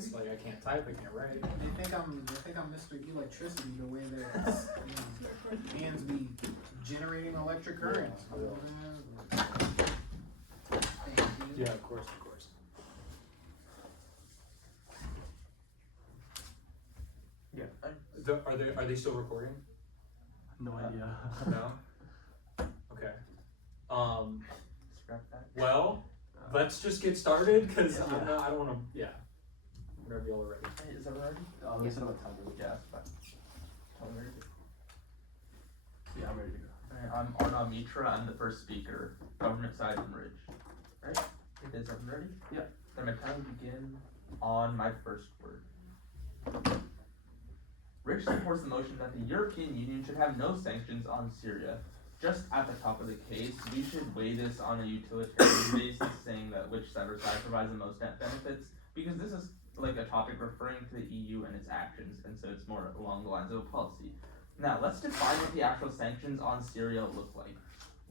it's like I can't type, I can't write. They think I'm Mr. Electricity the way that hands be generating electric current. Yeah, of course. Yeah. Are they still recording? No idea. No? Okay. Scrap that. Well, let's just get started because I don't want to. Yeah. Whenever y'all are ready. Hey, is that ready? We said what time do we guess, but I'm ready. Yeah, I'm ready to go. Alright, I'm Arnav Mitra. I'm the first speaker. Government side and Ridge. Right? Is everyone ready? Yep. Then my time will begin on my first word. Ridge supports the motion that the European Union should have no sanctions on Syria. Just at the top of the case, we should weigh this on a utilitarian basis, saying that which side provides the most net benefits, because this is like a topic referring to the EU and its actions, and so it's more along the lines of a policy. Now, let's define what the actual sanctions on Syria look like.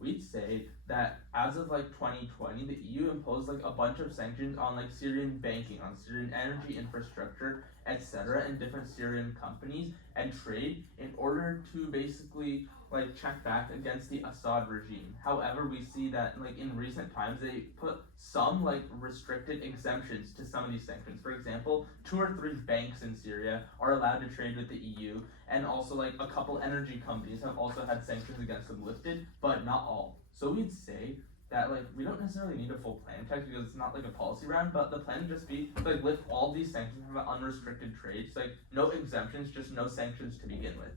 We'd say that as of like 2020, the EU imposed like a bunch of sanctions on like Syrian banking, on Syrian energy infrastructure, etc., and different Syrian companies and trade in order to basically like check back against the Assad regime. However, we see that like in recent times they put some like restricted exemptions to some of these sanctions. For example, 2 or 3 banks in Syria are allowed to trade with the EU, and also like a couple energy companies have also had sanctions against them lifted, but not all. So we'd say that like we don't necessarily need a full plan text because it's not like a policy round, but the plan would just be to like lift all these sanctions from an unrestricted trade. So like no exemptions, just no sanctions to begin with.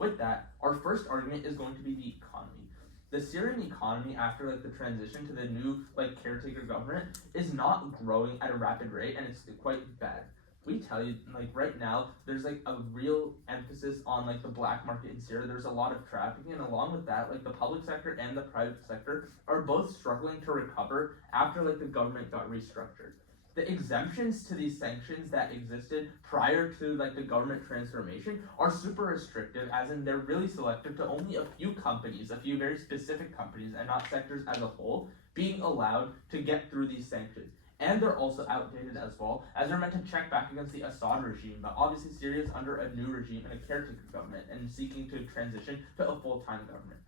With that, our first argument is going to be the economy. The Syrian economy after like the transition to the new like caretaker government is not growing at a rapid rate, and it's quite bad. We tell you like right now there's like a real emphasis on like the black market in Syria. There's a lot of trafficking, and along with that, like the public sector and the private sector are both struggling to recover after like the government got restructured. The exemptions to these sanctions that existed prior to like the government transformation are super restrictive, as in they're really selective to only a few companies, a few very specific companies, and not sectors as a whole being allowed to get through these sanctions. And they're also outdated as well, as they're meant to check back against the Assad regime, but obviously Syria is under a new regime and a caretaker government and seeking to transition to a full-time government.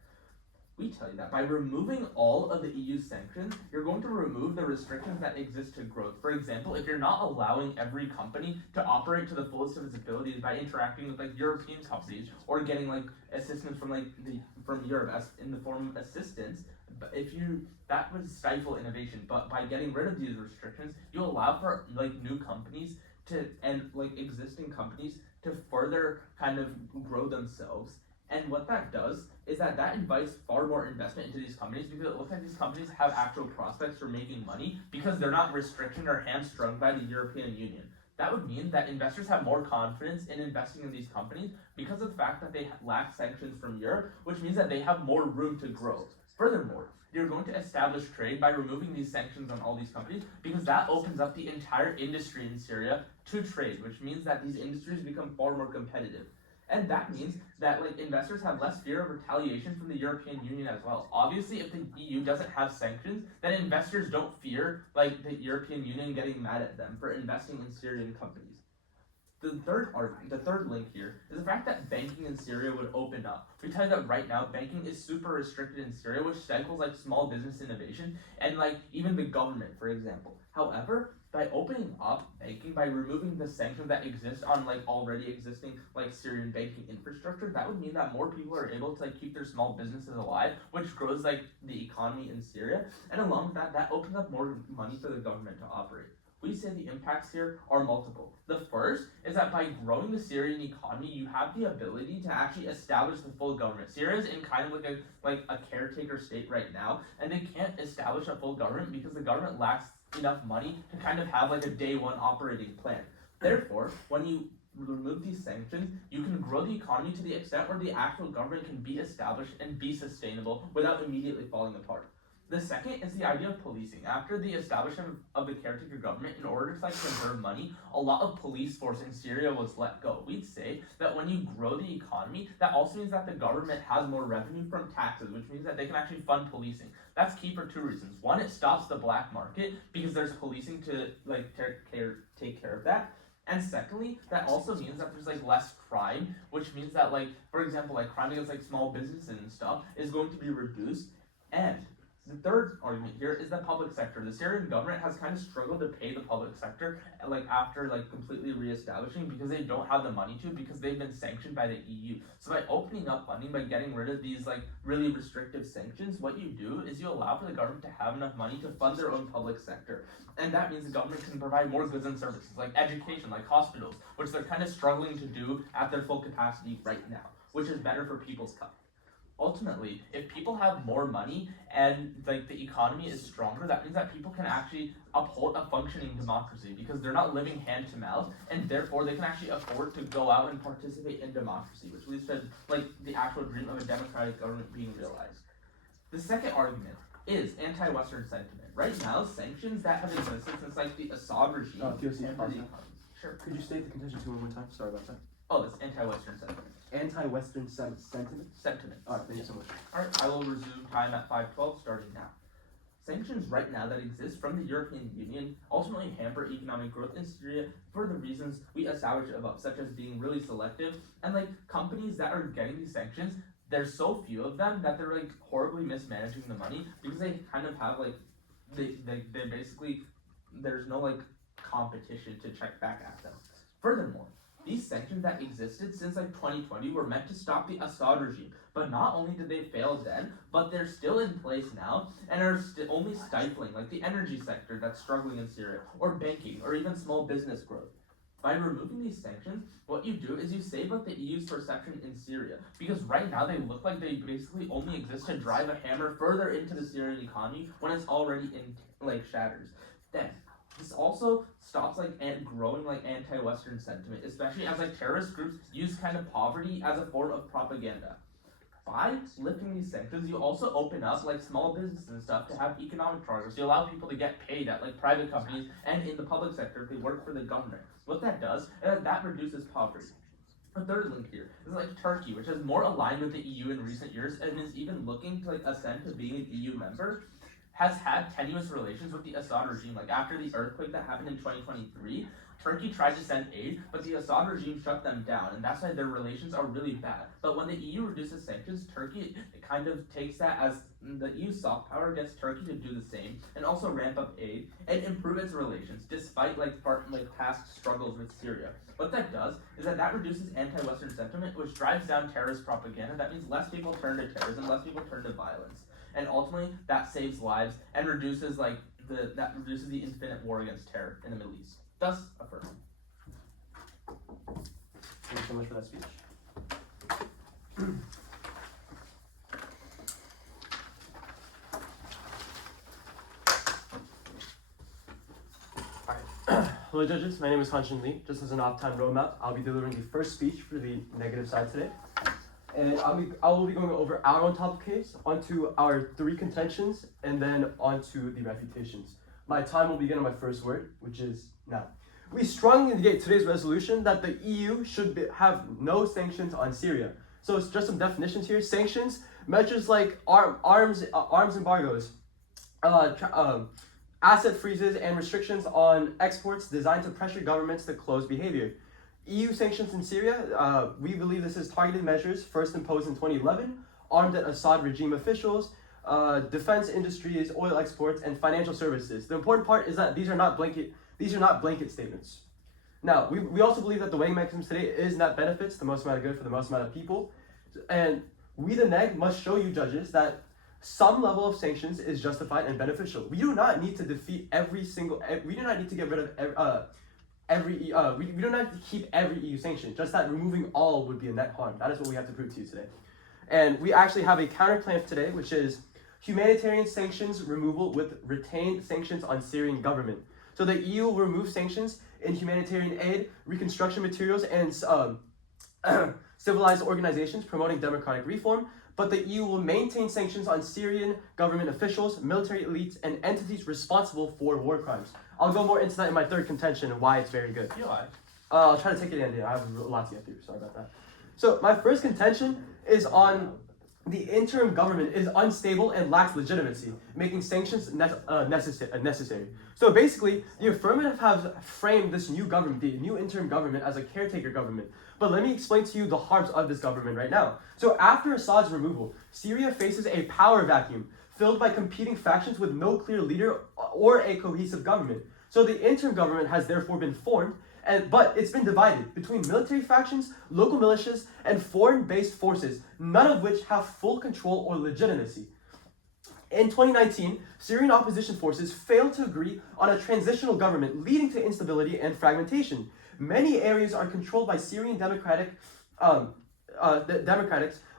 We tell you that by removing all of the EU sanctions, you're going to remove the restrictions that exist to growth. For example, if you're not allowing every company to operate to the fullest of its abilities by interacting with like European companies or getting like assistance from from Europe as in the form of assistance, that would stifle innovation. But by getting rid of these restrictions, you allow for like new companies and existing companies to further kind of grow themselves. And what that does is that invites far more investment into these companies, because it looks like these companies have actual prospects for making money because they're not restricted or hamstrung by the European Union. That would mean that investors have more confidence in investing in these companies because of the fact that they lack sanctions from Europe, which means that they have more room to grow. Furthermore, you're going to establish trade by removing these sanctions on all these companies, because that opens up the entire industry in Syria to trade, which means that these industries become far more competitive. And that means that investors have less fear of retaliation from the European Union as well. Obviously, if the EU doesn't have sanctions, then investors don't fear the European Union getting mad at them for investing in Syrian companies. The third link here is the fact that banking in Syria would open up. We tell you that right now banking is super restricted in Syria, which stifles small business innovation and even the government, for example. However, by opening up banking, by removing the sanctions that exist on already existing Syrian banking infrastructure, that would mean that more people are able to keep their small businesses alive, which grows the economy in Syria. And along with that opens up more money for the government to operate. We say the impacts here are multiple. The first is that by growing the Syrian economy, you have the ability to actually establish the full government. Syria is in kind of a caretaker state right now, and they can't establish a full government because the government lacks enough money to kind of have a day one operating plan. Therefore, when you remove these sanctions, you can grow the economy to the extent where the actual government can be established and be sustainable without immediately falling apart. The second is the idea of policing. After the establishment of the caretaker government, in order to conserve money, a lot of police force in Syria was let go. We'd say that when you grow the economy, that also means that the government has more revenue from taxes, which means that they can actually fund policing. That's key for 2 reasons. One, it stops the black market because there's policing to take care of that. And secondly, that also means that there's like less crime, which means that like, for example, like crime against like small businesses and stuff is going to be reduced. And the third argument here is the public sector. The Syrian government has kind of struggled to pay the public sector, like after like completely reestablishing, because they don't have the money to, because they've been sanctioned by the EU. So by opening up funding, by getting rid of these like really restrictive sanctions, what you do is you allow for the government to have enough money to fund their own public sector. And that means the government can provide more goods and services, like education, like hospitals, which they're kind of struggling to do at their full capacity right now, which is better for people's health. Ultimately, if people have more money and like the economy is stronger, that means that people can actually uphold a functioning democracy, because they're not living hand to mouth, and therefore they can actually afford to go out and participate in democracy, which leads to like the actual dream of a democratic government being realized. The second argument is anti-Western sentiment. Right now, sanctions that have existed since like the Assad regime Sure. Could you state the contention one more time? Sorry about that. Oh, that's anti-Western sentiment. Anti-Western sentiment? Sentiment. Alright, thank you so much. Alright, I will resume time at 5:12 starting now. Sanctions right now that exist from the European Union ultimately hamper economic growth in Syria for the reasons we established above, such as being really selective, and like companies that are getting these sanctions, there's so few of them that they're like horribly mismanaging the money, because they kind of have like they basically, there's no like competition to check back at them. Furthermore, these sanctions that existed since like 2020 were meant to stop the Assad regime, but not only did they fail then, but they're still in place now and are only stifling like the energy sector that's struggling in Syria, or banking, or even small business growth. By removing these sanctions, what you do is you save up the EU's perception in Syria, because right now they look like they basically only exist to drive a hammer further into the Syrian economy when it's already in like shatters. Then this also stops like growing like anti-Western sentiment, especially as like terrorist groups use kind of poverty as a form of propaganda. By lifting these sanctions, you also open up like small businesses and stuff to have economic progress. You allow people to get paid at like private companies and in the public sector if they work for the government. What that does is that reduces poverty. A third link here is like Turkey, which is more aligned with the EU in recent years and is even looking to like ascend to being an EU member, has had tenuous relations with the Assad regime. Like after the earthquake that happened in 2023, Turkey tried to send aid, but the Assad regime shut them down, and that's why their relations are really bad. But when the EU reduces sanctions, Turkey kind of takes that as the EU soft power, gets Turkey to do the same, and also ramp up aid and improve its relations, despite like past struggles with Syria. What that does is that reduces anti-Western sentiment, which drives down terrorist propaganda. That means less people turn to terrorism, less people turn to violence. And ultimately, that saves lives and reduces the infinite war against terror in the Middle East. Thus, affirm. Thank you so much for that speech. Alright. Hello judges, my name is Hanshin Lee. Just as an off-time roadmap, I'll be delivering the first speech for the negative side today. And I will be going over our own topic case, onto our 3 contentions, and then onto the refutations. My time will begin on my first word, which is now. We strongly indicate today's resolution that the EU should have no sanctions on Syria. So it's just some definitions here. Sanctions, measures like arms embargoes, asset freezes, and restrictions on exports designed to pressure governments to close behavior. EU sanctions in Syria, we believe this is targeted measures first imposed in 2011, armed at Assad regime officials, defense industries, oil exports, and financial services. The important part is that these are not blanket statements. Now, we also believe that the weighing mechanism today is net benefits, the most amount of good for the most amount of people. And we, the neg, must show you judges that some level of sanctions is justified and beneficial. We do not need to defeat we do not need to get rid of we do not have to keep every EU sanction, just that removing all would be a net harm. That is what we have to prove to you today. And we actually have a counter plan for today, which is humanitarian sanctions removal with retained sanctions on Syrian government. So the EU will remove sanctions in humanitarian aid, reconstruction materials, and civilized organizations promoting democratic reform, but the EU will maintain sanctions on Syrian government officials, military elites, and entities responsible for war crimes. I'll go more into that in my third contention and why it's very good. I'll try to take it in. I have a lot to get through. Sorry about that. So my first contention is on the interim government is unstable and lacks legitimacy, making sanctions necessary. So basically, the affirmative have framed this new government, the new interim government, as a caretaker government. But let me explain to you the harms of this government right now. So after Assad's removal, Syria faces a power vacuum filled by competing factions with no clear leader or a cohesive government. So the interim government has therefore been formed, but it's been divided between military factions, local militias, and foreign-based forces, none of which have full control or legitimacy. In 2019, Syrian opposition forces failed to agree on a transitional government, leading to instability and fragmentation. Many areas are controlled by Syrian democrats,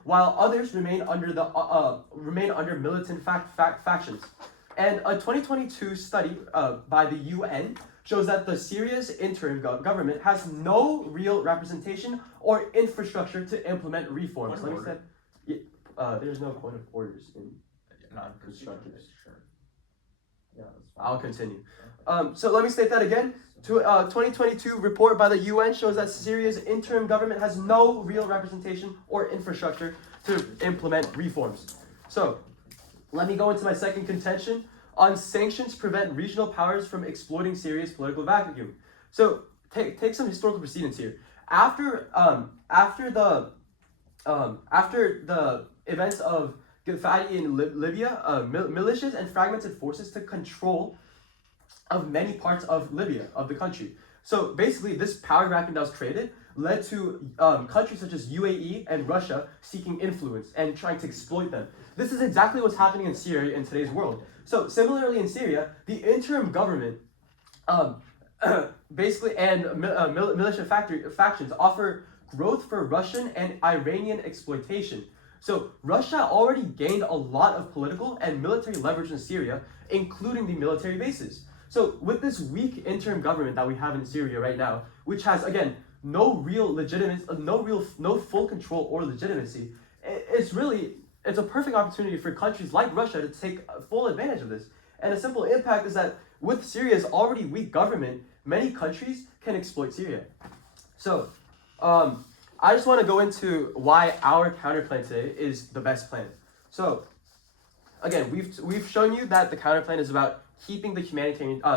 while others remain under militant factions. And a 2022 study by the UN shows that the Syria's interim government has no real representation or infrastructure to implement reforms. Let me say, there's no point of orders in constructors. Sure. Yeah, that's fine. I'll continue. So let me state that again. 2022 report by the UN shows that Syria's interim government has no real representation or infrastructure to implement reforms. So let me go into my second contention on sanctions prevent regional powers from exploiting Syria's political vacuum. So take some historical precedents here. After the events of Gaddafi in Libya, militias and fragmented forces took control of many parts of Libya, of the country. So basically, this power vacuum that was created led to countries such as UAE and Russia seeking influence and trying to exploit them. This is exactly what's happening in Syria in today's world. So similarly in Syria, the interim government basically and militia factions offer growth for Russian and Iranian exploitation. So Russia already gained a lot of political and military leverage in Syria, including the military bases. So with this weak interim government that we have in Syria right now, which has again no real legitimacy, no full control or legitimacy, it's a perfect opportunity for countries like Russia to take full advantage of this. And a simple impact is that with Syria's already weak government, many countries can exploit Syria. So I just want to go into why our counterplan today is the best plan. So again, we've shown you that the counterplan is about keeping the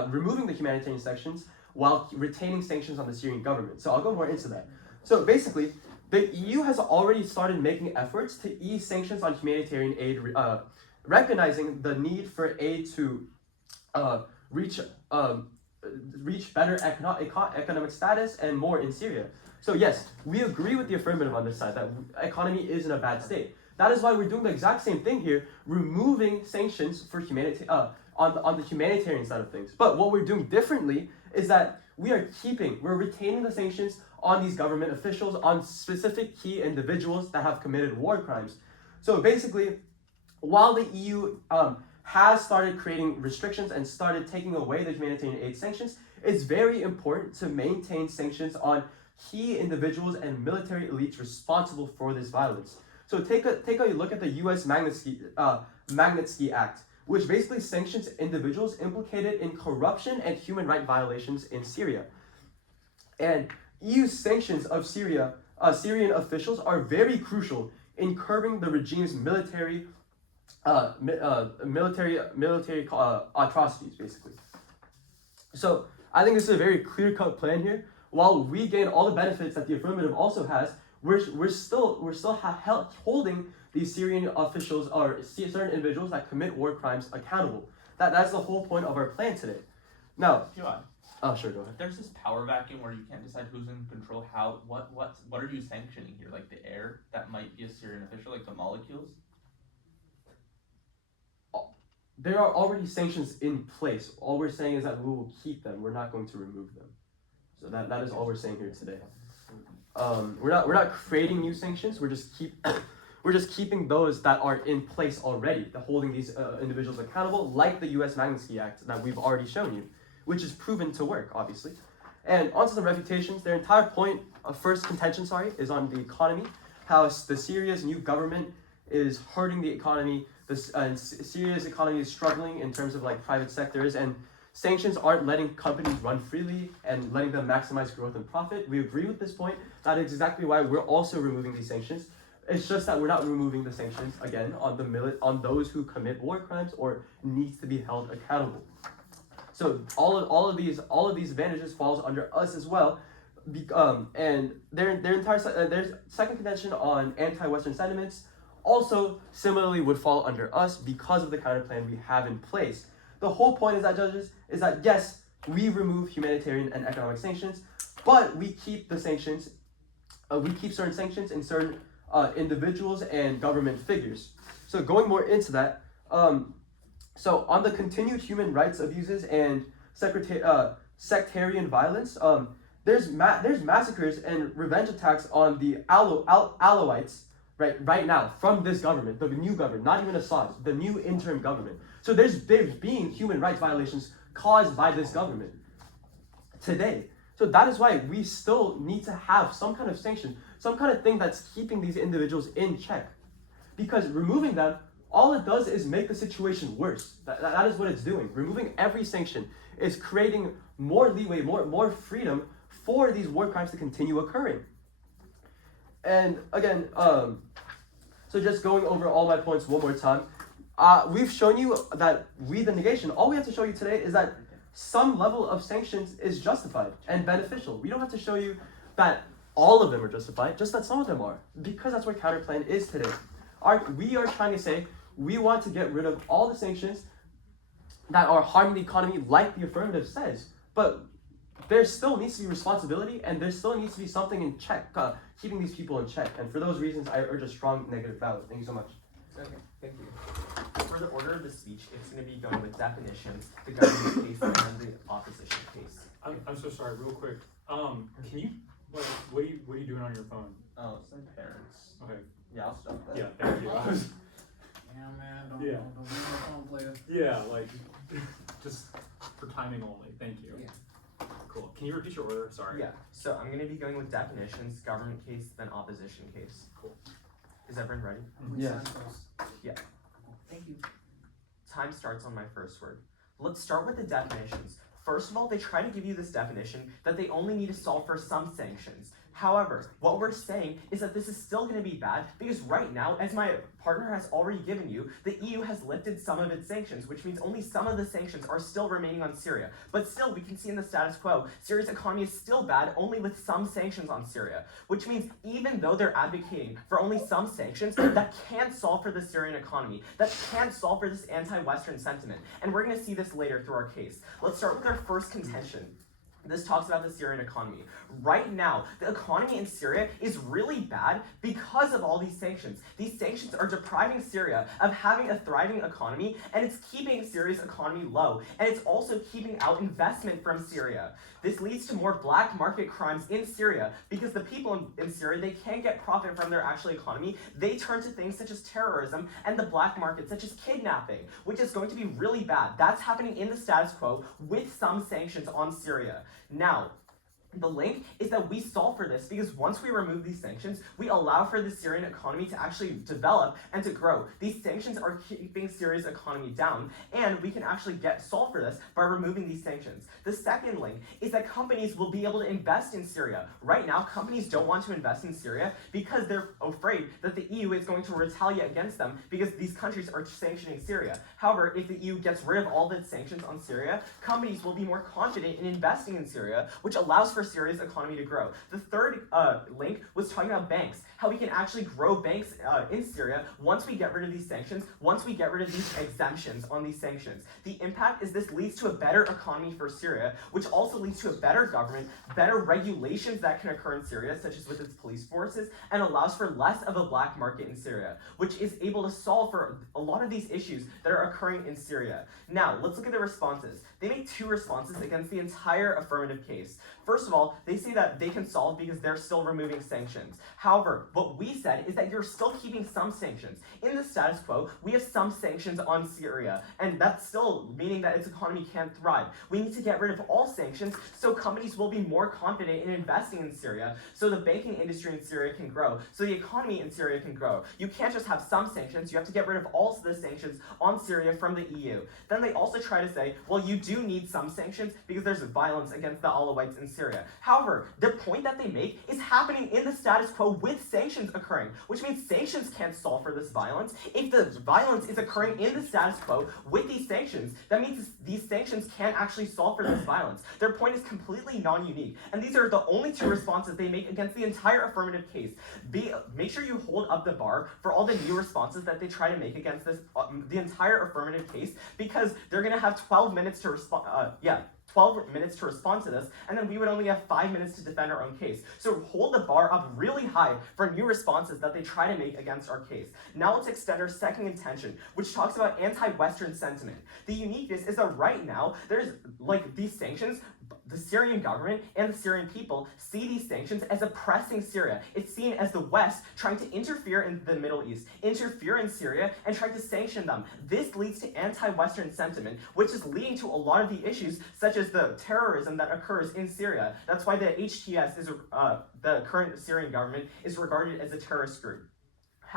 removing the humanitarian sections while retaining sanctions on the Syrian government. So I'll go more into that. So basically, the EU has already started making efforts to ease sanctions on humanitarian aid, recognizing the need for aid to reach better economic status and more in Syria. So yes, we agree with the affirmative on this side that economy is in a bad state. That is why we're doing the exact same thing here, removing sanctions for on the humanitarian side of things. But what we're doing differently is that we're retaining the sanctions on these government officials, on specific key individuals that have committed war crimes. So basically, while the EU has started creating restrictions and started taking away the humanitarian aid sanctions, it's very important to maintain sanctions on key individuals and military elites responsible for this violence. So take a look at the U.S. Magnitsky Act, which basically sanctions individuals implicated in corruption and human rights violations in Syria. And EU sanctions of Syrian officials are very crucial in curbing the regime's military atrocities, basically. So I think this is a very clear-cut plan here. While we gain all the benefits that the affirmative also has, we're still holding these Syrian officials or certain individuals that commit war crimes accountable. That's the whole point of our plan today. Now, oh sure, go ahead. There's this power vacuum where you can't decide who's in control. What are you sanctioning here? Like the air that might be a Syrian official, like the molecules? There are already sanctions in place. All we're saying is that we will keep them. We're not going to remove them. So that is all we're saying here today. We're not creating new sanctions. We're just keeping those that are in place already, holding these individuals accountable, like the U.S. Magnitsky Act that we've already shown you, which is proven to work, obviously. And onto the refutations. Their entire point of first contention, is on the economy, how the Syria's new government is hurting the economy. Syria's economy is struggling in terms of like private sectors, and sanctions aren't letting companies run freely and letting them maximize growth and profit. We agree with this point. That is exactly why we're also removing these sanctions. It's just that we're not removing the sanctions again on those who commit war crimes or needs to be held accountable. So all of these advantages falls under us as well, and their entire their second contention on anti-Western sentiments also similarly would fall under us because of the counterplan we have in place. The whole point is that, judges, is that yes, we remove humanitarian and economic sanctions, but we keep the sanctions, we keep certain sanctions in certain individuals and government figures. So going more into that, so on the continued human rights abuses and sectarian violence, there's massacres and revenge attacks on the Alawites right now from this government, the new government, not even Assad, the new interim government. So there's being human rights violations caused by this government today. So that is why we still need to have some kind of sanction, some kind of thing that's keeping these individuals in check. Because removing them, all it does is make the situation worse. That is what it's doing. Removing every sanction is creating more leeway, more freedom for these war crimes to continue occurring. And again, so just going over all my points one more time, we've shown you that we, the negation, all we have to show you today is that some level of sanctions is justified and beneficial. We don't have to show you that all of them are justified, just that some of them are, because that's what counterplan is today. We are trying to say we want to get rid of all the sanctions that are harming the economy, like the affirmative says, but there still needs to be responsibility, and there still needs to be something in check, keeping these people in check. And for those reasons, I urge a strong negative ballot. Thank you so much. Okay, thank you. For the order of the speech, it's going to be going with definitions, the government case, and the opposition case. I'm so sorry, real quick. Can you, what are you doing on your phone? Oh, it's my parents. Okay. Yeah, I'll stop that. Yeah, thank you. Yeah, man, don't Yeah. leave my phone player. Yeah, like, just for timing only. Thank you. Yeah. Cool. Can you repeat your order? Sorry. Yeah, so I'm going to be going with definitions, government case, then opposition case. Cool. Is everyone ready? We Yes. sign first. Yeah. Thank you. Time starts on my first word. Let's start with the definitions. First of all, they try to give you this definition that they only need to solve for some sanctions. However, what we're saying is that this is still going to be bad because right now, as my partner has already given you, the EU has lifted some of its sanctions, which means only some of the sanctions are still remaining on Syria. But still, we can see in the status quo, Syria's economy is still bad, only with some sanctions on Syria, which means even though they're advocating for only some sanctions, that can't solve for the Syrian economy, that can't solve for this anti-Western sentiment. And we're going to see this later through our case. Let's start with our first contention. This talks about the Syrian economy. Right now, the economy in Syria is really bad because of all these sanctions. These sanctions are depriving Syria of having a thriving economy, and it's keeping Syria's economy low, and it's also keeping out investment from Syria. This leads to more black market crimes in Syria because the people in Syria, they can't get profit from their actual economy. They turn to things such as terrorism and the black market, such as kidnapping, which is going to be really bad. That's happening in the status quo with some sanctions on Syria. Now, the link is that we solve for this because once we remove these sanctions, we allow for the Syrian economy to actually develop and to grow. These sanctions are keeping Syria's economy down, and we can actually solve for this by removing these sanctions. The second link is that companies will be able to invest in Syria. Right now, companies don't want to invest in Syria because they're afraid that the EU is going to retaliate against them because these countries are sanctioning Syria. However, if the EU gets rid of all the sanctions on Syria, companies will be more confident in investing in Syria, which allows for Syria's economy to grow. The third link was talking about banks, how we can actually grow banks in Syria once we get rid of these sanctions, once we get rid of these exemptions on these sanctions. The impact is this leads to a better economy for Syria, which also leads to a better government, better regulations that can occur in Syria, such as with its police forces, and allows for less of a black market in Syria, which is able to solve for a lot of these issues that are occurring in Syria. Now, let's look at the responses. They make two responses against the entire affirmative case. First of all, they say that they can solve because they're still removing sanctions. However, what we said is that you're still keeping some sanctions. In the status quo, we have some sanctions on Syria, and that's still meaning that its economy can't thrive. We need to get rid of all sanctions so companies will be more confident in investing in Syria, so the banking industry in Syria can grow, so the economy in Syria can grow. You can't just have some sanctions, you have to get rid of all of the sanctions on Syria from the EU. Then they also try to say, well, you do do need some sanctions because there's violence against the Alawites in Syria. However, the point that they make is happening in the status quo with sanctions occurring, which means sanctions can't solve for this violence. If the violence is occurring in the status quo with these sanctions, that means these sanctions can't actually solve for this violence. Their point is completely non-unique, and these are the only two responses they make against the entire affirmative case. Make sure you hold up the bar for all the new responses that they try to make against this, the entire affirmative case, because they're going to have 12 minutes to respond. 12 minutes to respond to this, and then we would only have 5 minutes to defend our own case. So hold the bar up really high for new responses that they try to make against our case. Now let's extend our second intention, which talks about anti-Western sentiment. The uniqueness is that right now, there's like these sanctions, the Syrian government and the Syrian people see these sanctions as oppressing Syria. It's seen as the West trying to interfere in the Middle East, interfere in Syria, and trying to sanction them. This leads to anti-Western sentiment, which is leading to a lot of the issues, such as the terrorism that occurs in Syria. That's why the HTS is the current Syrian government is regarded as a terrorist group.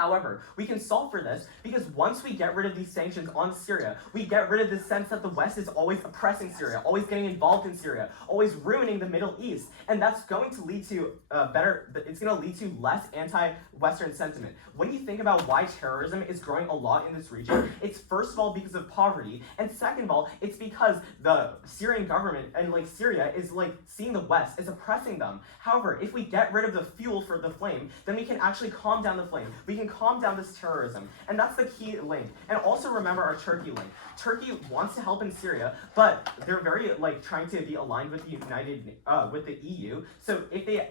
However, we can solve for this because once we get rid of these sanctions on Syria, we get rid of the sense that the West is always oppressing Syria, always getting involved in Syria, always ruining the Middle East, and that's going to lead to it's going to lead to less anti-Western sentiment. When you think about why terrorism is growing a lot in this region, it's first of all because of poverty, and second of all, it's because the Syrian government and like Syria is like seeing the West as oppressing them. However, if we get rid of the fuel for the flame, then we can actually calm down the flame. We can calm down this terrorism, and that's the key link. And also remember our Turkey link. Turkey wants to help in Syria, but they're very like trying to be aligned with the with the EU. So if the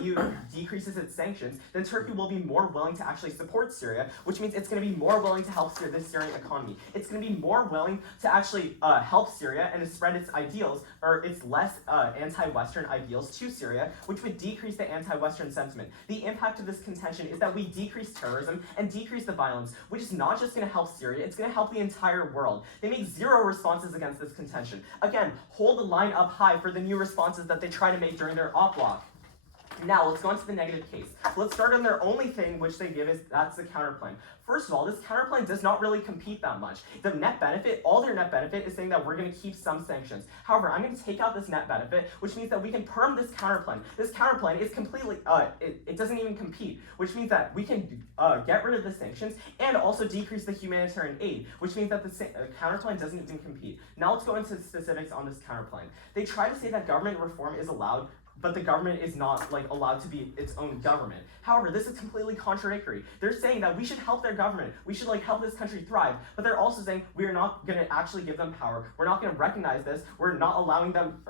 EU decreases its sanctions, then Turkey will be more willing to actually support Syria, which means it's going to be more willing to help the Syrian economy. It's going to be more willing to actually help Syria and to spread its ideals or its less anti-Western ideals to Syria, which would decrease the anti-Western sentiment. The impact of this contention is that we decrease terrorism and decrease the violence, which is not just going to help Syria, it's going to help the entire world. They make zero responses against this contention. Again, hold the line up high for the new responses that they try to make during their op block. Now, let's go on to the negative case. Let's start on their only thing which they give is that's the counterclaim. First of all, this counterclaim does not really compete that much. The net benefit, all their net benefit is saying that we're going to keep some sanctions. However, I'm going to take out this net benefit, which means that we can perm this counterclaim. This counterclaim is completely, it doesn't even compete, which means that we can get rid of the sanctions and also decrease the humanitarian aid, which means that the counterclaim doesn't even compete. Now let's go into the specifics on this counterclaim. They try to say that government reform is allowed, but the government is not like allowed to be its own government. However, this is completely contradictory. They're saying that we should help their government. We should like help this country thrive. But they're also saying we're not going to actually give them power. We're not going to recognize this. We're not allowing them,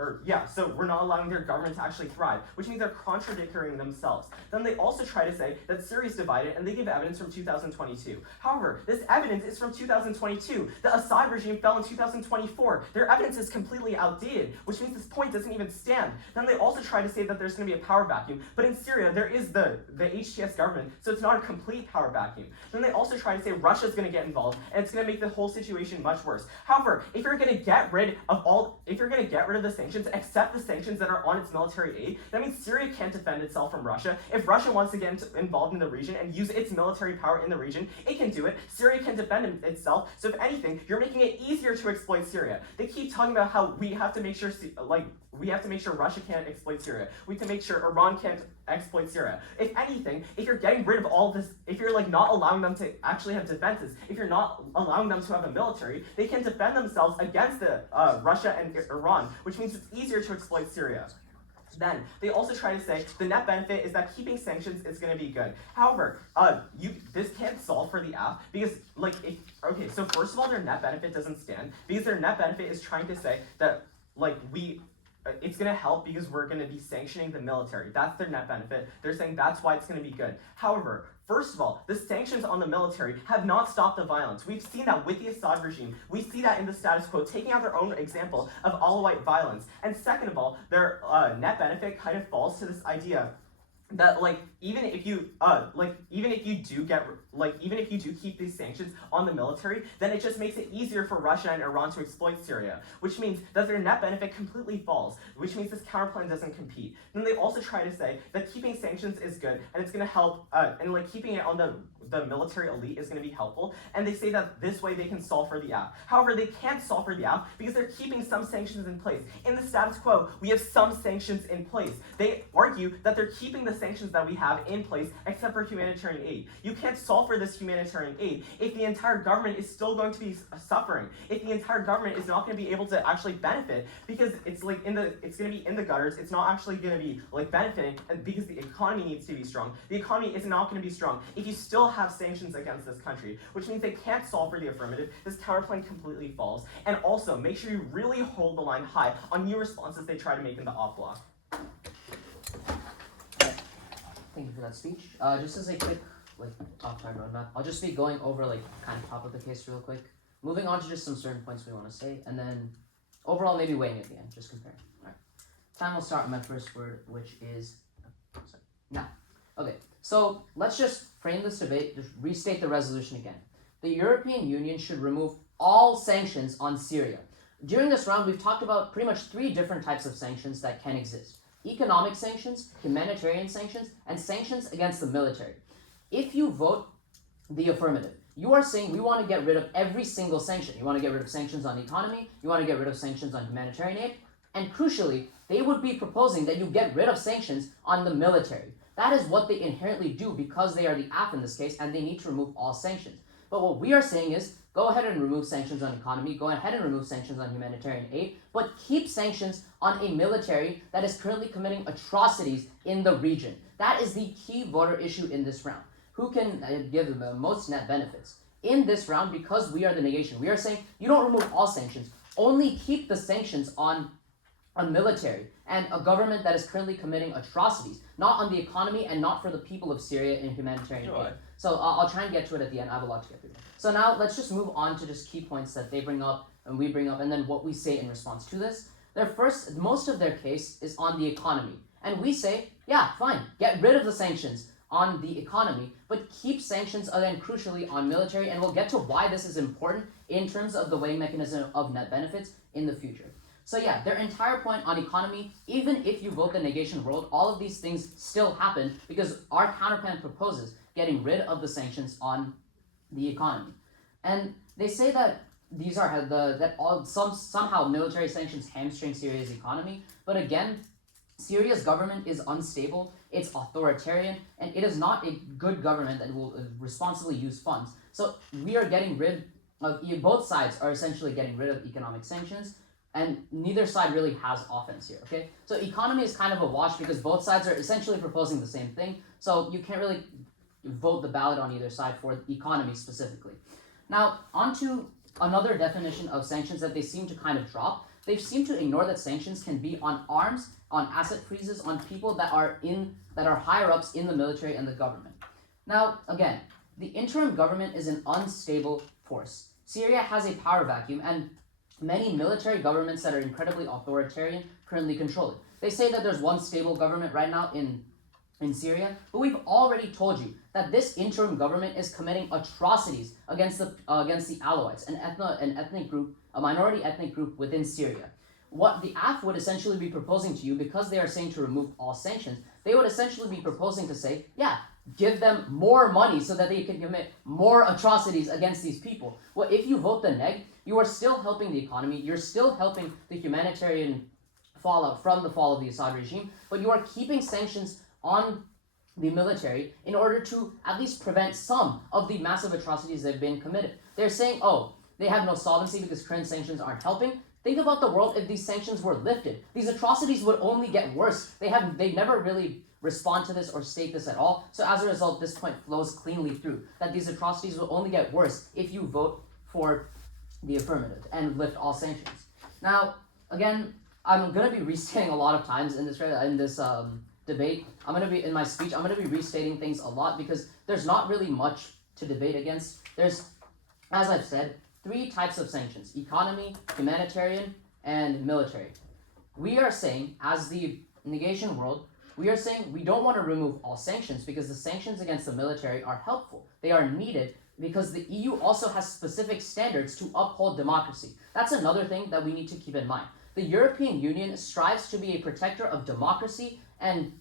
so we're not allowing their government to actually thrive, which means they're contradicting themselves. Then they also try to say that Syria is divided, and they give evidence from 2022. However, this evidence is from 2022. The Assad regime fell in 2024. Their evidence is completely outdated, which means this point doesn't even stand. Then they also try to say that there's going to be a power vacuum, but in Syria there is the HTS government, so it's not a complete power vacuum. Then they also try to say Russia's going to get involved, and it's going to make the whole situation much worse. However, if you're going to get rid of the sanctions, accept the sanctions that are on its military aid, that means Syria can't defend itself from Russia. If Russia wants to get involved in the region and use its military power in the region, it can do it. Syria can defend itself. So if anything, you're making it easier to exploit Syria. They keep talking about how we have to make sure Russia can't exploit Syria. We can make sure Iran can't exploit Syria. If anything, if you're getting rid of all this, if you're like not allowing them to actually have defenses, if you're not allowing them to have a military, they can defend themselves against Russia and Iran, which means it's easier to exploit Syria. Then they also try to say the net benefit is that keeping sanctions is going to be good. However, this can't solve for the app because so first of all, their net benefit doesn't stand because their net benefit is trying to say that it's going to help because we're going to be sanctioning the military. That's their net benefit. They're saying that's why it's going to be good. However, first of all, the sanctions on the military have not stopped the violence. We've seen that with the Assad regime. We see that in the status quo, taking out their own example of Alawite violence. And second of all, their net benefit kind of falls to this idea that even if you do keep these sanctions on the military, then it just makes it easier for Russia and Iran to exploit Syria, which means that their net benefit completely falls, which means this counterplan doesn't compete. Then they also try to say that keeping sanctions is good and it's going to help, and keeping it on the military elite is going to be helpful, and they say that this way they can solve for the app. However, they can't solve for the app because they're keeping some sanctions in place. In the status quo, we have some sanctions in place. They argue that they're keeping the sanctions that we have in place except for humanitarian aid. You can't solve for this humanitarian aid if the entire government is still going to be suffering, if the entire government is not going to be able to actually benefit because it's going to be in the gutters, it's not actually going to be benefiting, and because the economy needs to be strong. The economy is not going to be strong if you still have sanctions against this country, which means they can't solve for the affirmative. This counterplan completely falls. And also, make sure you really hold the line high on new responses they try to make in the op block. Thank you for that speech. Just as a quick, off-time roadmap, I'll just be going over, kind of top of the case real quick. Moving on to just some certain points we want to say, and then overall maybe weighing at the end, just comparing. Alright. Time will start with my first word, which is, now. Okay, so let's just frame this debate, just restate the resolution again. The European Union should remove all sanctions on Syria. During this round, we've talked about pretty much 3 different types of sanctions that can exist. Economic sanctions, humanitarian sanctions, and sanctions against the military. If you vote the affirmative, you are saying we want to get rid of every single sanction. You want to get rid of sanctions on the economy, you want to get rid of sanctions on humanitarian aid, and crucially, they would be proposing that you get rid of sanctions on the military. That is what they inherently do because they are the AF in this case, and they need to remove all sanctions. But what we are saying is, go ahead and remove sanctions on economy, go ahead and remove sanctions on humanitarian aid, but keep sanctions on a military that is currently committing atrocities in the region. That is the key voter issue in this round. Who can give the most net benefits? In this round, because we are the negation, we are saying you don't remove all sanctions, only keep the sanctions on a military and a government that is currently committing atrocities, not on the economy and not for the people of Syria in humanitarian aid. So I'll try and get to it at the end. I have a lot to get through. So now let's just move on to just key points that they bring up and we bring up, and then what we say in response to this. Most of their case is on the economy. And we say, yeah, fine, get rid of the sanctions on the economy, but keep sanctions then crucially on military, and we'll get to why this is important in terms of the weighing mechanism of net benefits in the future. So yeah, their entire point on economy, even if you vote the negation world, all of these things still happen because our counterplan proposes getting rid of the sanctions on the economy. And they say that these are somehow military sanctions hamstring Syria's economy, but again, Syria's government is unstable, it's authoritarian, and it is not a good government that will responsibly use funds. So we are getting rid of, both sides are essentially getting rid of economic sanctions, and neither side really has offense here, okay? So economy is kind of a wash because both sides are essentially proposing the same thing, so you can't really vote the ballot on either side for the economy specifically. Now, on to another definition of sanctions that they seem to kind of drop. They seem to ignore that sanctions can be on arms, on asset freezes, on people that are higher ups in the military and the government. Now, again, the interim government is an unstable force. Syria has a power vacuum, and many military governments that are incredibly authoritarian currently control it. They say that there's one stable government right now in Syria, but we've already told you that this interim government is committing atrocities against the Alawites, a minority ethnic group within Syria. What the AF would essentially be proposing to you, because they are saying to remove all sanctions, they would essentially be proposing to say, yeah, give them more money so that they can commit more atrocities against these people. Well, if you vote the neg, you are still helping the economy, you're still helping the humanitarian fallout from the fall of the Assad regime, but you are keeping sanctions on the military in order to at least prevent some of the massive atrocities that have been committed. They're saying, oh, they have no solvency because current sanctions aren't helping. Think about the world if these sanctions were lifted. These atrocities would only get worse. They never really respond to this or state this at all. So as a result, this point flows cleanly through, that these atrocities will only get worse if you vote for the affirmative and lift all sanctions. Now, again, I'm going to be restating a lot of times in this debate. In my speech, I'm going to be restating things a lot because there's not really much to debate against. There's, as I've said, 3 types of sanctions: economy, humanitarian, and military. We are saying, as the negation world, We are saying we don't want to remove all sanctions because the sanctions against the military are helpful. They are needed because the EU also has specific standards to uphold democracy. That's another thing that we need to keep in mind. The European Union strives to be a protector of democracy and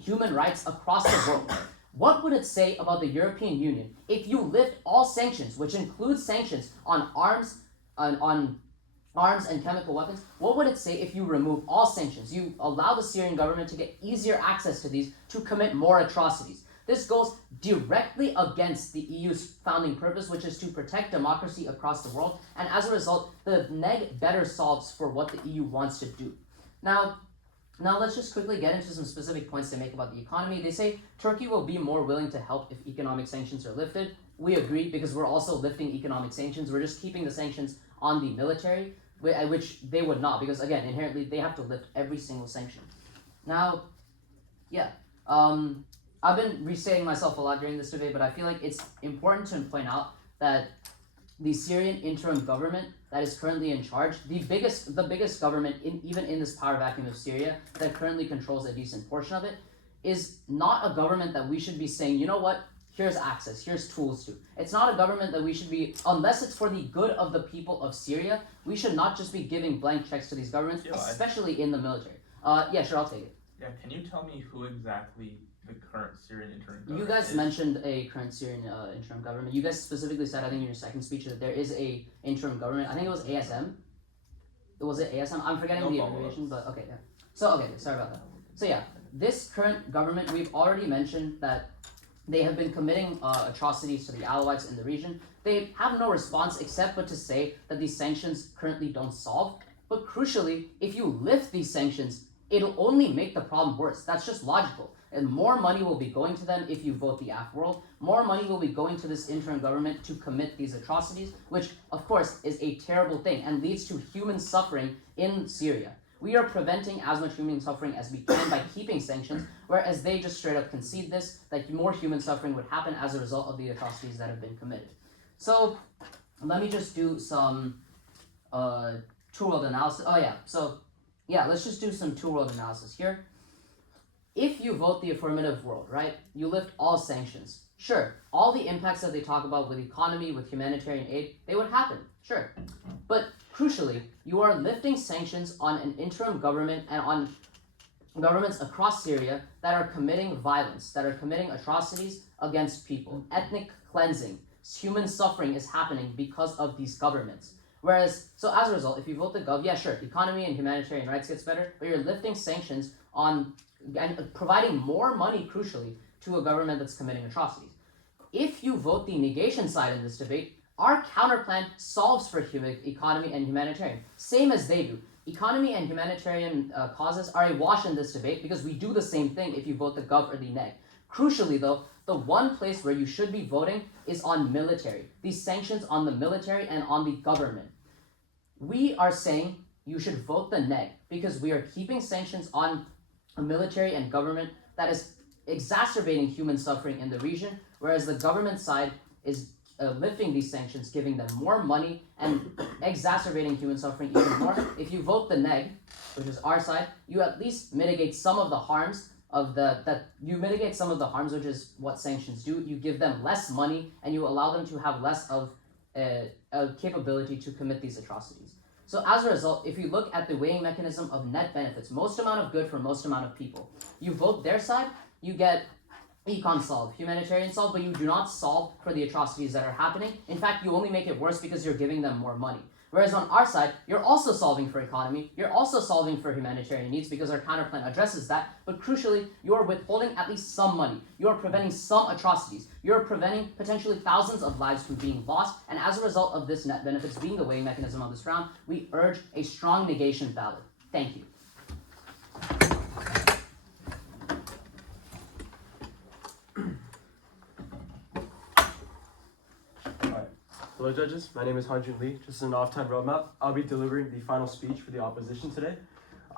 human rights across the world. What would it say about the European Union if you lift all sanctions, which includes sanctions on arms and chemical weapons? What would it say if you remove all sanctions? You allow the Syrian government to get easier access to these to commit more atrocities. This goes directly against the EU's founding purpose, which is to protect democracy across the world, and as a result, the neg better solves for what the EU wants to do. Now let's just quickly get into some specific points to make about the economy. They say Turkey will be more willing to help if economic sanctions are lifted. We agree because we're also lifting economic sanctions. We're just keeping the sanctions on the military, which they would not, because again, inherently they have to lift every single sanction. Now, I've been restating myself a lot during this debate, but I feel like it's important to point out that the Syrian interim government that is currently in charge, the biggest government even in this power vacuum of Syria that currently controls a decent portion of it, is not a government that we should be saying, you know what, here's access, here's tools to. It's not a government that we should be, unless it's for the good of the people of Syria, we should not just be giving blank checks to these governments, especially in the military. Yeah, sure, I'll take it. Yeah, can you tell me who exactly the current Syrian interim government You guys is? mentioned a current Syrian interim government. You guys specifically said, I think in your second speech, that there is a interim government. I think it was ASM. Was it ASM? I'm forgetting the abbreviation, but okay, yeah. So, sorry about that. So yeah, this current government, we've already mentioned that they have been committing atrocities to the Alawites in the region. They have no response except but to say that these sanctions currently don't solve. But crucially, if you lift these sanctions, it'll only make the problem worse. That's just logical. And more money will be going to them if you vote the AF world. More money will be going to this interim government to commit these atrocities, which of course is a terrible thing and leads to human suffering in Syria. We are preventing as much human suffering as we can by keeping sanctions, whereas they just straight up concede this, that more human suffering would happen as a result of the atrocities that have been committed. So let me just do some two-world analysis. Let's just do some two-world analysis here. If you vote the affirmative world, right, you lift all sanctions. Sure, all the impacts that they talk about with economy, with humanitarian aid, they would happen, sure. But crucially, you are lifting sanctions on an interim government and on governments across Syria that are committing violence, that are committing atrocities against people. Ethnic cleansing, human suffering is happening because of these governments. So as a result, if you vote the gov, yeah, sure, economy and humanitarian rights gets better, but you're lifting sanctions on and providing more money, crucially, to a government that's committing atrocities. If you vote the negation side in this debate, our counterplan solves for economy and humanitarian, same as they do. Economy and humanitarian causes are a wash in this debate because we do the same thing if you vote the gov or the neg. Crucially, though, the one place where you should be voting is on military. These sanctions on the military and on the government. We are saying you should vote the neg because we are keeping sanctions on a military and government that is exacerbating human suffering in the region, whereas the government side is lifting these sanctions, giving them more money and exacerbating human suffering even more. If you vote the neg, which is our side, you at least mitigate some of the harms which is what sanctions do. You give them less money and you allow them to have less of a capability to commit these atrocities. So as a result, if you look at the weighing mechanism of net benefits, most amount of good for most amount of people, you vote their side, you get econ solved, humanitarian solved, but you do not solve for the atrocities that are happening. In fact, you only make it worse because you're giving them more money. Whereas on our side, you're also solving for economy, you're also solving for humanitarian needs because our counterplan addresses that, but crucially, you're withholding at least some money. You're preventing some atrocities. You're preventing potentially thousands of lives from being lost, and as a result of this net benefits being the weighing mechanism of this round, we urge a strong negation ballot. Thank you. Hello judges, my name is Hanjun Lee. Just as an off-time roadmap, I'll be delivering the final speech for the opposition today.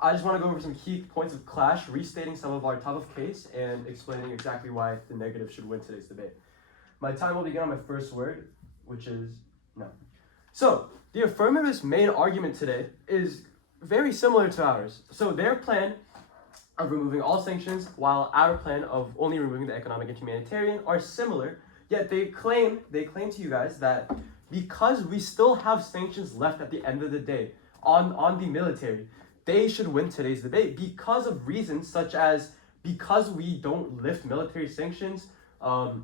I just want to go over some key points of clash, restating some of our top of case, and explaining exactly why the negative should win today's debate. My time will begin on my first word, which is no. So, the affirmative's main argument today is very similar to ours. So their plan of removing all sanctions, while our plan of only removing the economic and humanitarian are similar. Yet they claim to you guys that because we still have sanctions left at the end of the day on the military, they should win today's debate because of reasons such as because we don't lift military sanctions, Syria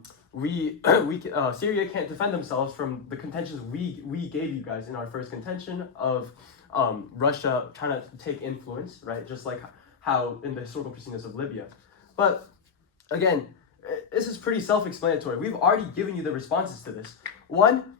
can't defend themselves from the contentions we gave you guys in our first contention of Russia trying to take influence, right? Just like how in the historical proceedings of Libya. But again, this is pretty self-explanatory. We've already given you the responses to this. One,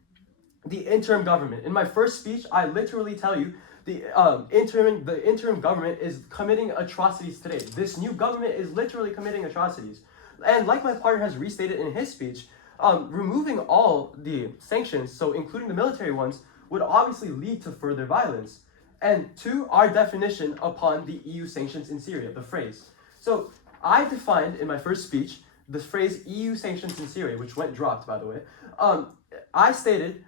the interim government. In my first speech, I literally tell you the interim government is committing atrocities today. This new government is literally committing atrocities. And like my partner has restated in his speech, removing all the sanctions, so including the military ones, would obviously lead to further violence. And two, our definition upon the EU sanctions in Syria, the phrase. So I defined in my first speech the phrase EU sanctions in Syria, which went dropped, by the way. I stated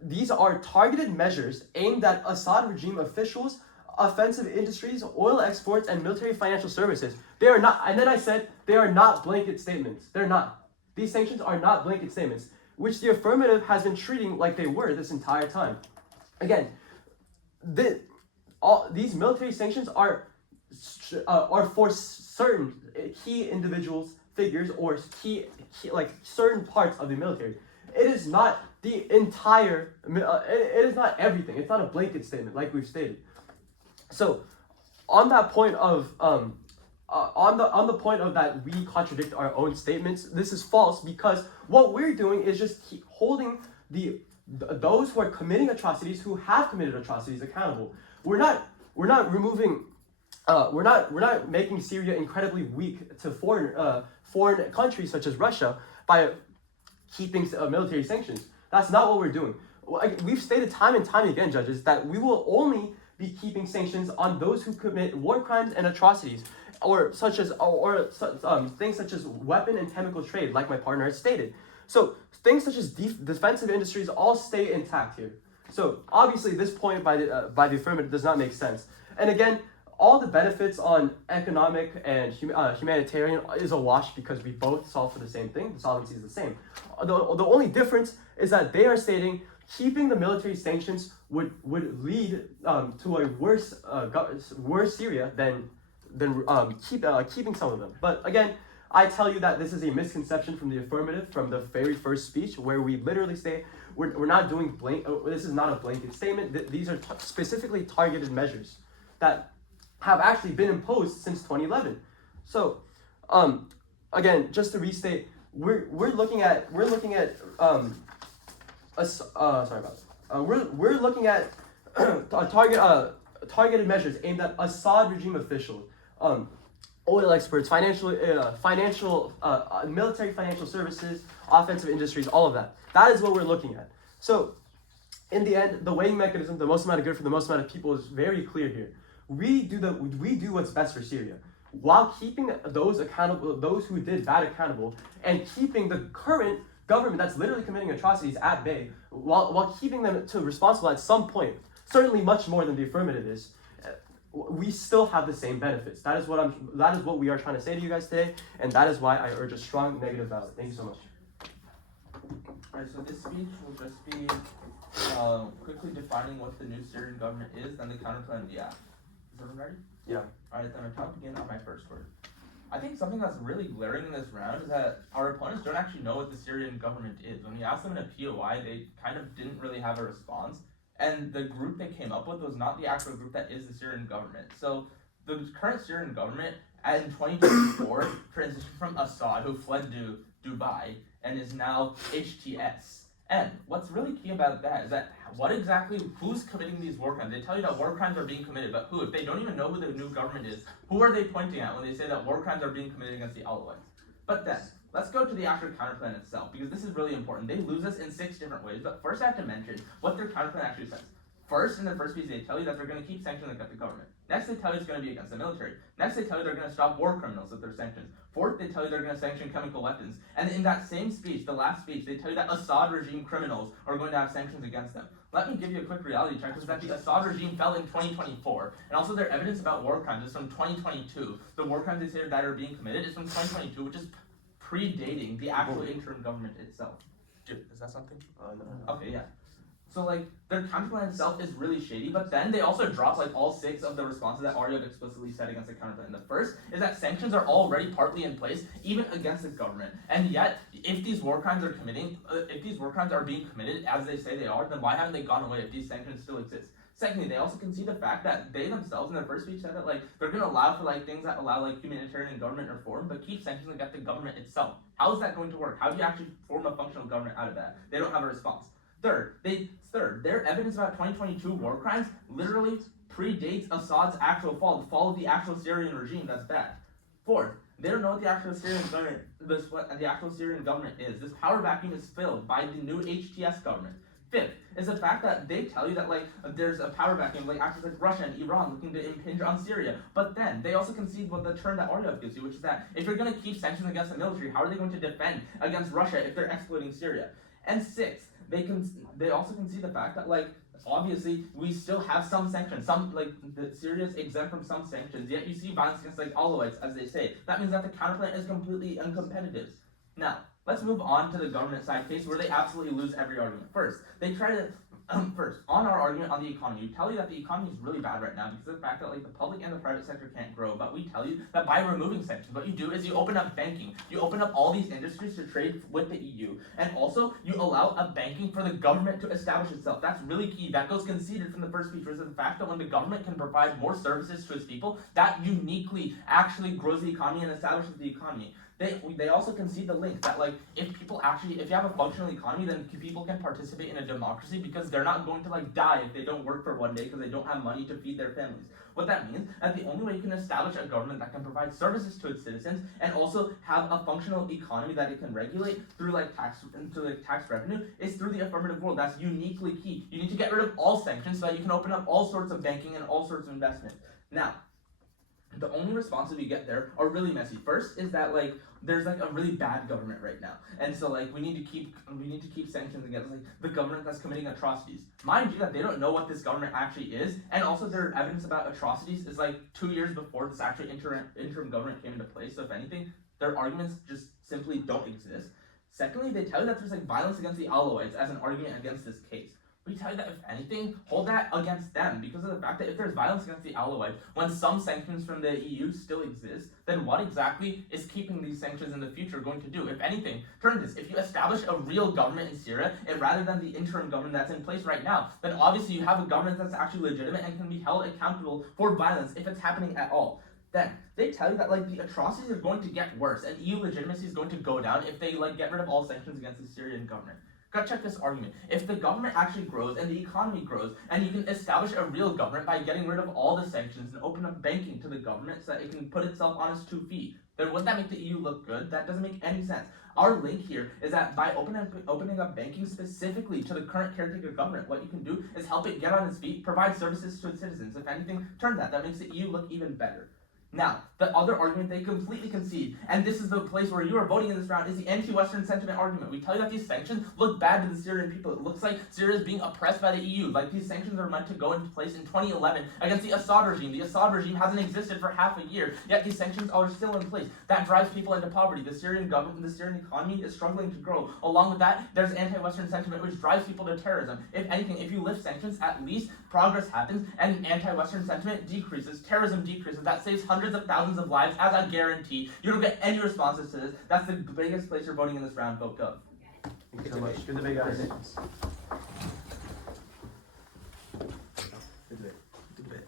these are targeted measures aimed at Assad regime officials, offensive industries, oil exports, and military financial services. They are not, and then I said they are not blanket statements. They're not. These sanctions are not blanket statements, which the affirmative has been treating like they were this entire time. Again, these military sanctions are for certain key individuals, figures, or key like certain parts of the military. It is not the entire. It is not everything. It's not a blanket statement like we've stated. So, on that point of on the point of that we contradict our own statements, this is false because what we're doing is just keep holding those who are committing atrocities, who have committed atrocities, accountable. We're not removing. We're not making Syria incredibly weak to foreign countries such as Russia by keeping military sanctions. That's not what we're doing. We've stated time and time again, judges, that we will only be keeping sanctions on those who commit war crimes and atrocities, or things such as weapon and chemical trade, like my partner has stated. So things such as defensive industries all stay intact here. So obviously this point by the affirmative does not make sense. And again, all the benefits on economic and humanitarian is a wash because we both solve for the same thing. The solvency is the same. The only difference is that they are stating keeping the military sanctions would lead to a worse Syria than keeping some of them. But again, I tell you that this is a misconception from the affirmative from the very first speech, where we literally say we're not doing this is not a blanket statement. These are specifically targeted measures that have actually been imposed since 2011. So, again, just to restate, we're looking at we're looking at targeted measures aimed at Assad regime officials, oil experts, military financial services, offensive industries, all of that. That is what we're looking at. So, in the end, the weighing mechanism, the most amount of good for the most amount of people, is very clear here. We do what's best for Syria, while keeping those accountable, those who did bad accountable, and keeping the current government that's literally committing atrocities at bay, while keeping them to responsible at some point, certainly much more than the affirmative is. We still have the same benefits. That is what we are trying to say to you guys today, and that is why I urge a strong negative ballot. Thank you so much. Alright, so this speech will just be quickly defining what the new Syrian government is, then the counterplan. Yeah. Is everyone ready? Yeah. Alright, then I'll begin on my first word. I think something that's really glaring in this round is that our opponents don't actually know what the Syrian government is. When we asked them in a POI, they kind of didn't really have a response. And the group they came up with was not the actual group that is the Syrian government. So the current Syrian government, in 2024, transitioned from Assad, who fled to Dubai, and is now HTS. And what's really key about that is that who's committing these war crimes? They tell you that war crimes are being committed, but who? If they don't even know who the new government is, who are they pointing at when they say that war crimes are being committed against the Alawites? But then, let's go to the actual counterplan itself, because this is really important. They lose us in 6 different ways, but first I have to mention what their counterplan actually says. First, in the first piece, they tell you that they're going to keep sanctions against the government. Next, they tell you it's going to be against the military. Next, they tell you they're going to stop war criminals with their sanctions. Fourth, they tell you they're going to sanction chemical weapons. And in that same speech, the last speech, they tell you that Assad regime criminals are going to have sanctions against them. Let me give you a quick reality check, which is that the Assad regime fell in 2024, and also their evidence about war crimes is from 2022. The war crimes they say that are being committed is from 2022, which is predating the actual interim government itself. Dude, is that something? No. Okay, yeah. So like their counterplan itself is really shady, but then they also drop like all 6 of the responses that Aryav explicitly said against the counterplan. The first is that sanctions are already partly in place, even against this government. And yet, if these war crimes are being committed as they say they are, then why haven't they gone away if these sanctions still exist? Secondly, they also concede the fact that they themselves in their first speech said that like they're gonna allow for like things that allow like humanitarian and government reform, but keep sanctions against the government itself. How is that going to work? How do you actually form a functional government out of that? They don't have a response. Third, their evidence about 2022 war crimes literally predates Assad's actual fall, the fall of the actual Syrian regime. That's bad. Fourth, they don't know what the actual Syrian government is. This power vacuum is filled by the new HTS government. Fifth is the fact that they tell you that like there's a power vacuum, like actors like Russia and Iran looking to impinge on Syria. But then they also concede what the term that Aryav gives you, which is that if you're going to keep sanctions against the military, how are they going to defend against Russia if they're exploiting Syria? And sixth, they also concede the fact that like obviously we still have some sanctions, Syria is exempt from some sanctions, yet you see violence against like Alawites, as they say. That means that the counterplan is completely uncompetitive. Now, let's move on to the government side case where they absolutely lose every argument. First, they try to first, on our argument on the economy, we tell you that the economy is really bad right now because of the fact that like the public and the private sector can't grow, but we tell you that by removing sanctions, what you do is you open up banking. You open up all these industries to trade with the EU, and also you allow a banking for the government to establish itself. That's really key. That goes conceded from the first speech, which is the fact that when the government can provide more services to its people, that uniquely actually grows the economy and establishes the economy. They also concede the link that like if you have a functional economy, then people can participate in a democracy because they're not going to like die if they don't work for one day because they don't have money to feed their families. What that means that the only way you can establish a government that can provide services to its citizens and also have a functional economy that it can regulate through tax revenue is through the affirmative rule. That's uniquely key. You need to get rid of all sanctions so that you can open up all sorts of banking and all sorts of investment. Now, the only responses we get there are really messy. First is that there's a really bad government right now, and so we need to keep sanctions against the government that's committing atrocities. Mind you that they don't know what this government actually is, and also their evidence about atrocities is 2 years before this actual interim government came into place. So if anything, their arguments just simply don't exist. Secondly, they tell you that there's violence against the Alawites as an argument against this case. We tell you that if anything, hold that against them because of the fact that if there's violence against the Alawites, when some sanctions from the EU still exist, then what exactly is keeping these sanctions in the future going to do? If anything, turn this. If you establish a real government in Syria, and rather than the interim government that's in place right now, then obviously you have a government that's actually legitimate and can be held accountable for violence if it's happening at all. Then they tell you that the atrocities are going to get worse and EU legitimacy is going to go down if they get rid of all sanctions against the Syrian government. Gotta check this argument. If the government actually grows and the economy grows and you can establish a real government by getting rid of all the sanctions and open up banking to the government so that it can put itself on its 2 feet, then wouldn't that make the EU look good? That doesn't make any sense. Our link here is that by opening up banking specifically to the current caretaker government, what you can do is help it get on its feet, provide services to its citizens. If anything, turn that. That makes the EU look even better. Now, the other argument they completely concede, and this is the place where you are voting in this round, is the anti-Western sentiment argument. We tell you that these sanctions look bad to the Syrian people. It looks like Syria is being oppressed by the EU. These sanctions are meant to go into place in 2011 against the Assad regime. The Assad regime hasn't existed for half a year, yet these sanctions are still in place. That drives people into poverty. The Syrian government, the Syrian economy is struggling to grow. Along with that, there's anti-Western sentiment which drives people to terrorism. If anything, if you lift sanctions, at least progress happens and anti-Western sentiment decreases, terrorism decreases. That saves hundreds of thousands of lives as a guarantee. You don't get any responses to this. That's the biggest place you're voting in this round. Vote Gov. Thank you so much. Good debate, guys. Good debate. Good debate.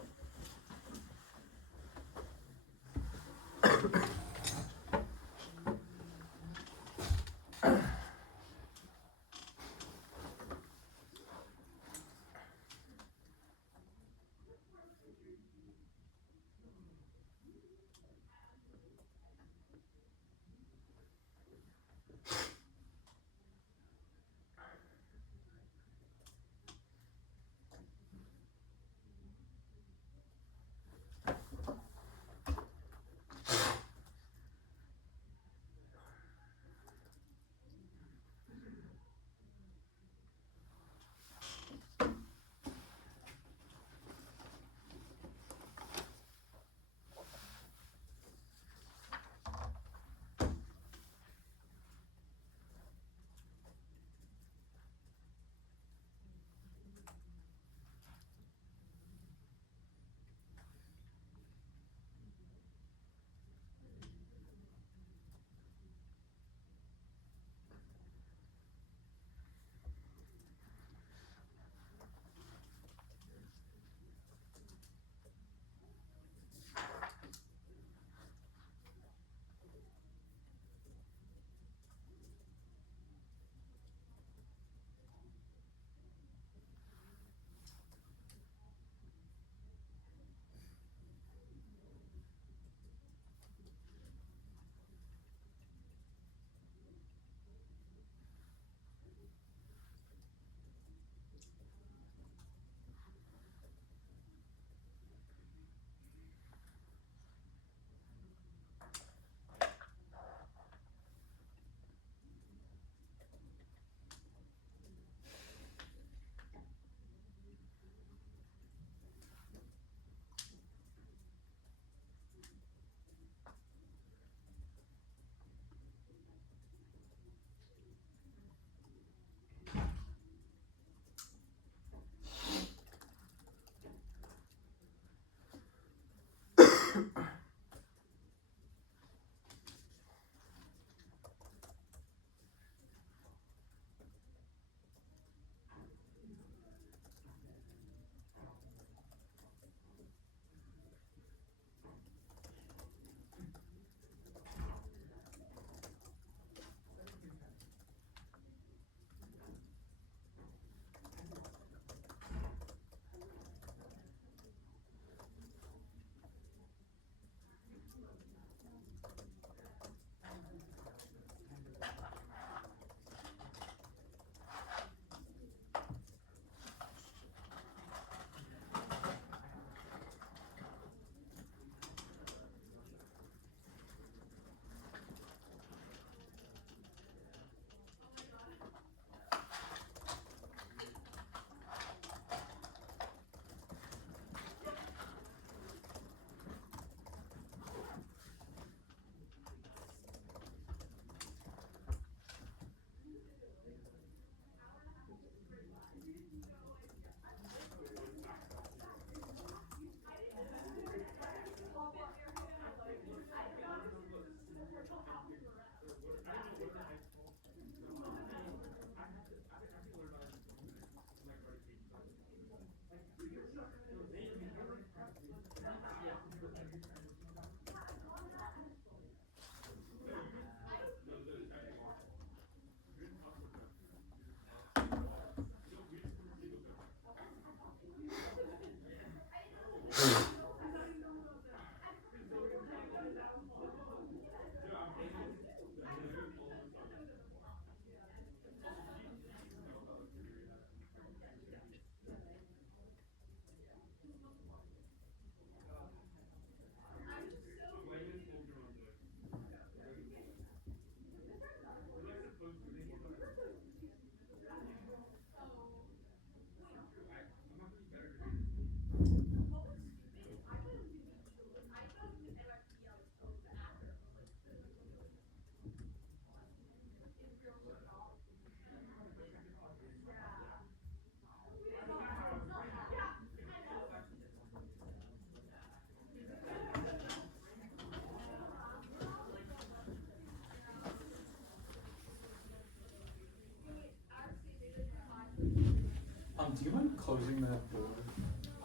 closing that door.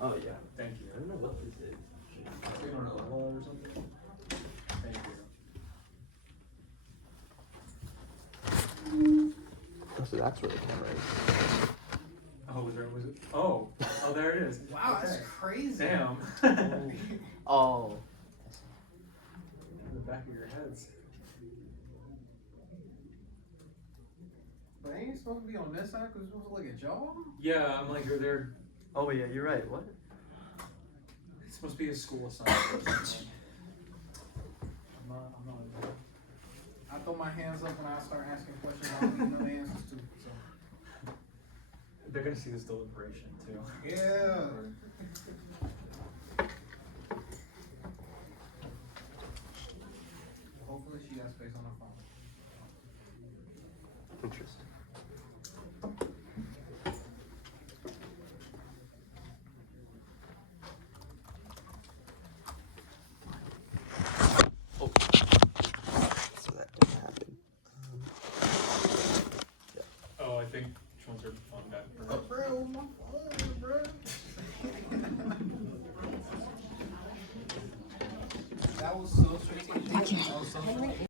Oh yeah. Thank you. I don't know what this is. You don't know, wall or something? Thank you. Oh, so that's where the camera is. Oh, was it? Oh, there it is. Wow, that's Okay. crazy. Damn. Oh. The back of your heads. But ain't you supposed to be on this side because you're supposed to look at y'all? Yeah, I'm like, you're there. Oh yeah, you're right. What? It's supposed to be a school assignment. I'm not. I throw my hands up when I start asking questions I don't even know the answers to. So. They're gonna see this deliberation too. Yeah. Hopefully she got space on her phone. Interesting.